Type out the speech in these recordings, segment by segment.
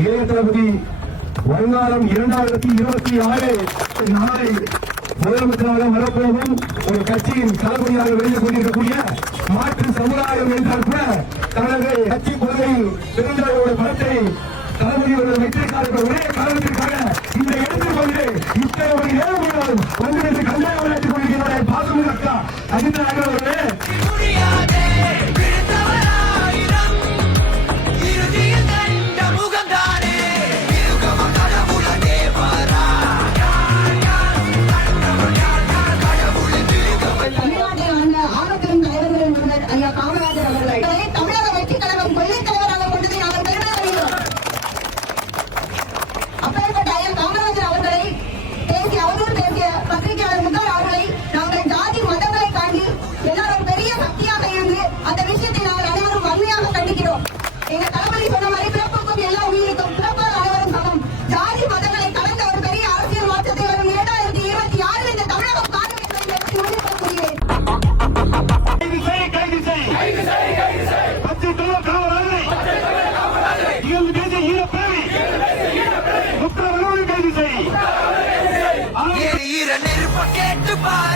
இளைய தளபதி வருங்காலம் 2026 நாளை முதலமைச்சராக வரப்போகும் ஒரு கட்சியின் தளபதியாக விளைந்து கொண்டிருக்கக்கூடிய மாற்று சமுதாயம் என்றால் கூட தனது கட்சி கொள்கையில் பெருந்தலைவரோட படத்தை தளபதியோட வெற்றிக்காரர்கள் ஒரே காரணத்திற்காக இந்த எடுத்துக்கொண்டு இத்தனை மணி நேரம் வந்து கண்டாயம் விளையாட்டுக் கொண்டிருக்கிறார் பாசமிகு அக்கா அஜித் அவர்களே.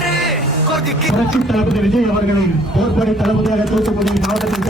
புரட்சி தளபதி விஜய் அவர்களின் போர்ப்படை தளபதியாக தூத்துக்குடி மாவட்டத்தில்